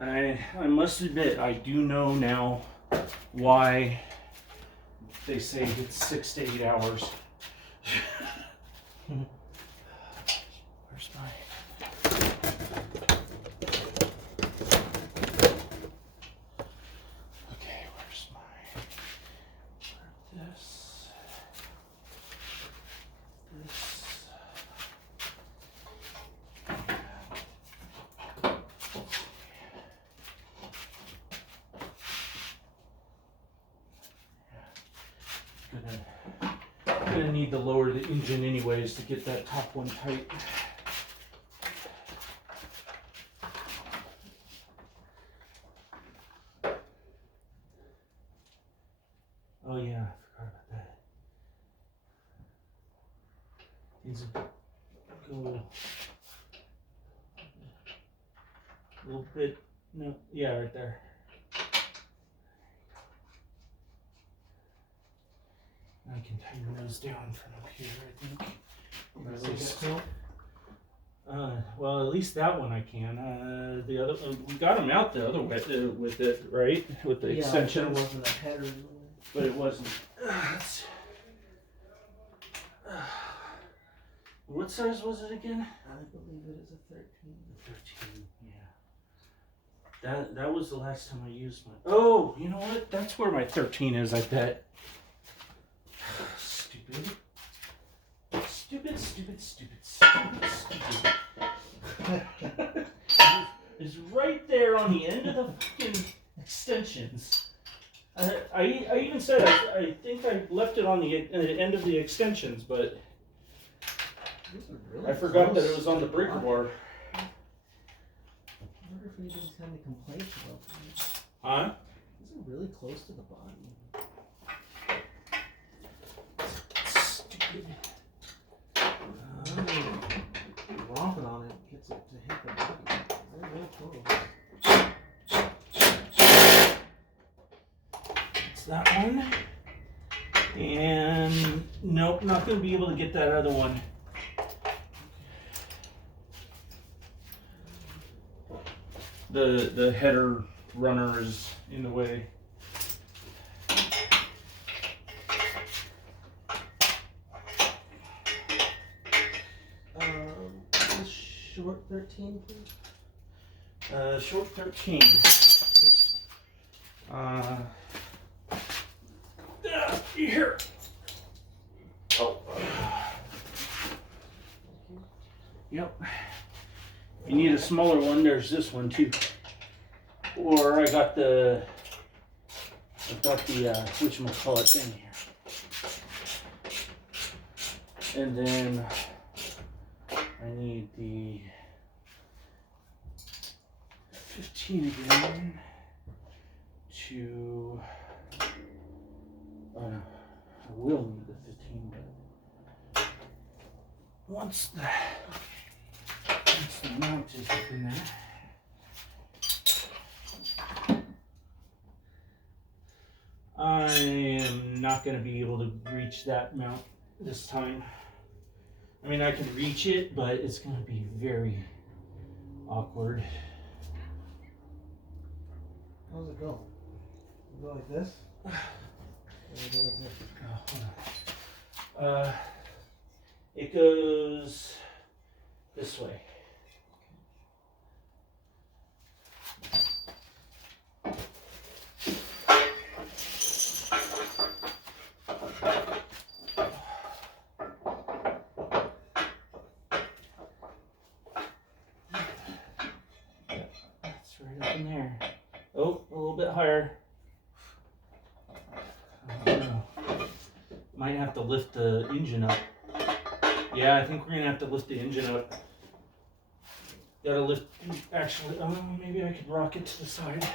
I must admit, I do know now why they say it's 6 to 8 hours. Where's my... Okay, where's my... This... Gonna need to lower the engine anyways to get that top one tight. Oh yeah, I forgot about that. Needs to go a little bit. No, yeah, right there. I can tighten those down from up here, I think. Well, at least that one I can. The other, we got them out the other way with it, right? With the extension. There wasn't a header in the way. But it wasn't. What size was it again? I believe it is a 13. 13, yeah. That was the last time I used my. Oh, you know what? That's where my 13 is, I bet. Stupid. Stupid, stupid, stupid, stupid, stupid. It's right there on the end of the fucking extensions. I even said I think I left it on the end of the extensions, but Really I forgot close that it was on the breaker bar. I wonder if we just have any complaints about that. Huh? Is it really close to the body? Stupid. Romping on it gets it to hit the body. They're real close. It's that one. And nope, not going to be able to get that other one. The header runner is in the way. Short 13, please. Short 13. Oops. Here. Oh. Yep. If you need a smaller one, there's this one too. Or I've got the whatchamacallit in here. And then I need the 15 again to, I will need the 15, but once the mount is up in there. I am not going to be able to reach that mount this time. I mean, I can reach it, but it's going to be very awkward. How does it go? You go like this? Or you go like this? Hold on. It goes this way. In there. Oh, a little bit higher. Might have to lift the engine up. Yeah, I think we're gonna have to lift the engine up. Gotta lift, actually, maybe I could rock it to the side.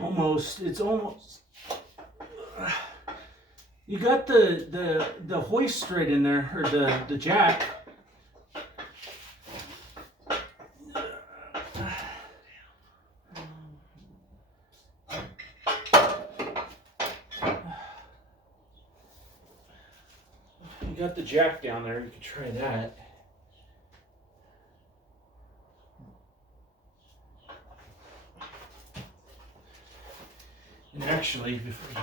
Almost, it's almost. You got the hoist straight in there, or the jack. got the jack down there. You could try that. And actually, before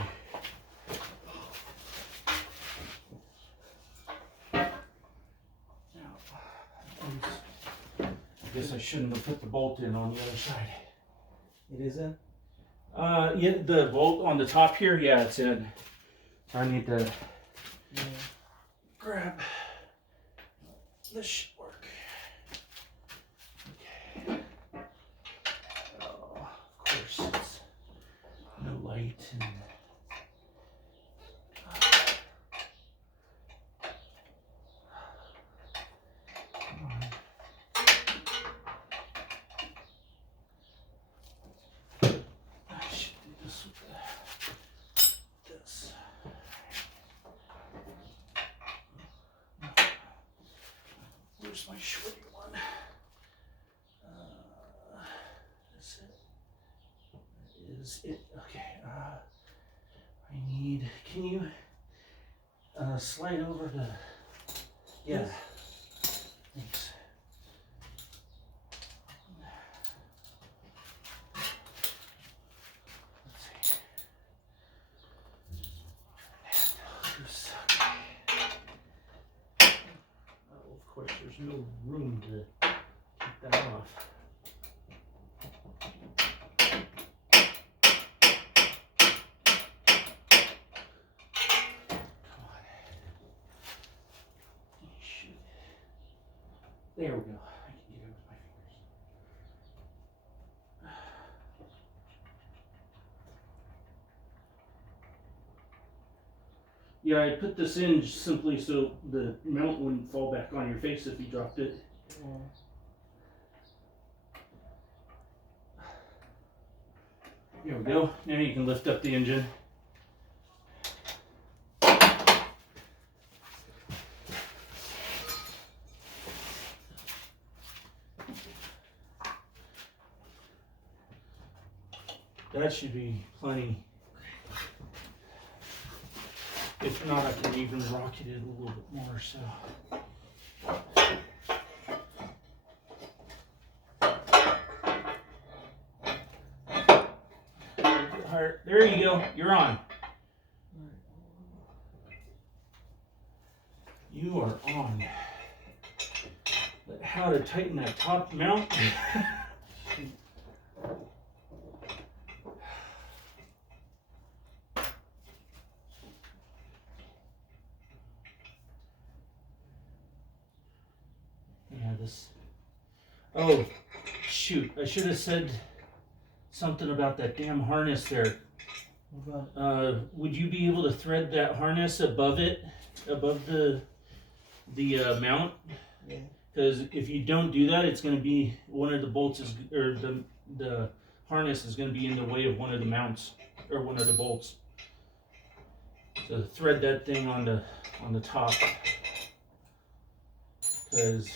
you... I guess I shouldn't have put the bolt in on the other side. It is in? Yeah, the bolt on the top here, yeah, it's in. So I need to grab this should work. Okay. Oh, of course, it's no light and. Come on. I should do this with this. Where's my shorty one? Is it? That is it. Okay. I need. Can you slide over the? Yeah. Yes. Thanks. Oh, of course, there's no room to get that off. Come on. Shoot. There we go. I can get it with my fingers. Yeah, I put this in simply so the mount wouldn't fall back on your face if you dropped it. There we go. Now you can lift up the engine. That should be plenty. If not, I can even rocket it a little bit more, so. There you go, you're on. You are on. But how to tighten that top mount? Yeah, this. Oh, shoot! I should have said something about that damn harness there. What about it? Would you be able to thread that harness above it, above the mount? Yeah. Because if you don't do that, it's going to be one of the bolts is, or the harness is going to be in the way of one of the mounts or one of the bolts. So thread that thing on the top, because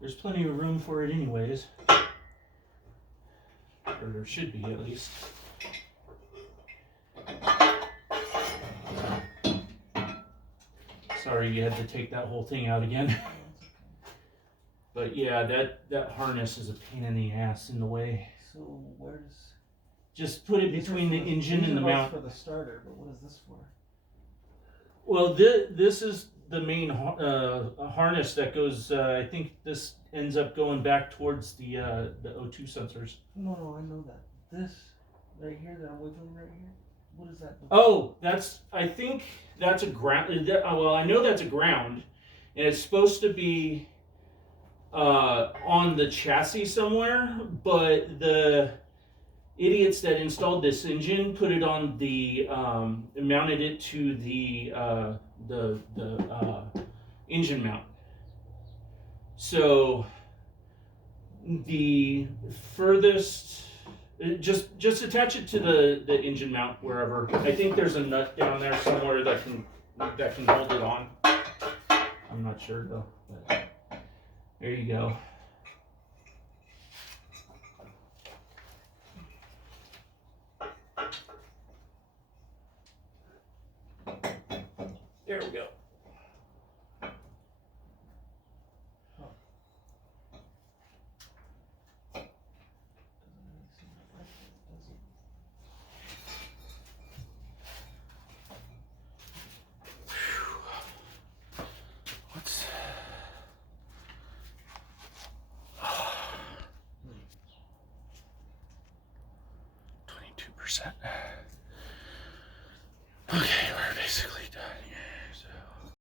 there's plenty of room for it anyways, or there should be at least. Sorry you had to take that whole thing out again. But yeah, that harness is a pain in the ass in the way. So where does? Just put it between the engine and the mount. For the starter, but what is this for? Well, this is the main harness that goes. I think this ends up going back towards the O2 sensors. No, I know that. This right here that I'm wiggling right here. What is that? Oh, I think that's a ground. Well, I know that's a ground, and it's supposed to be on the chassis somewhere, but the idiots that installed this engine put it on the mounted it to the engine mount. So the furthest, just attach it to the engine mount wherever. I think there's a nut down there somewhere that can hold it on. I'm not sure though, but there you go. There we go. Okay, we're basically done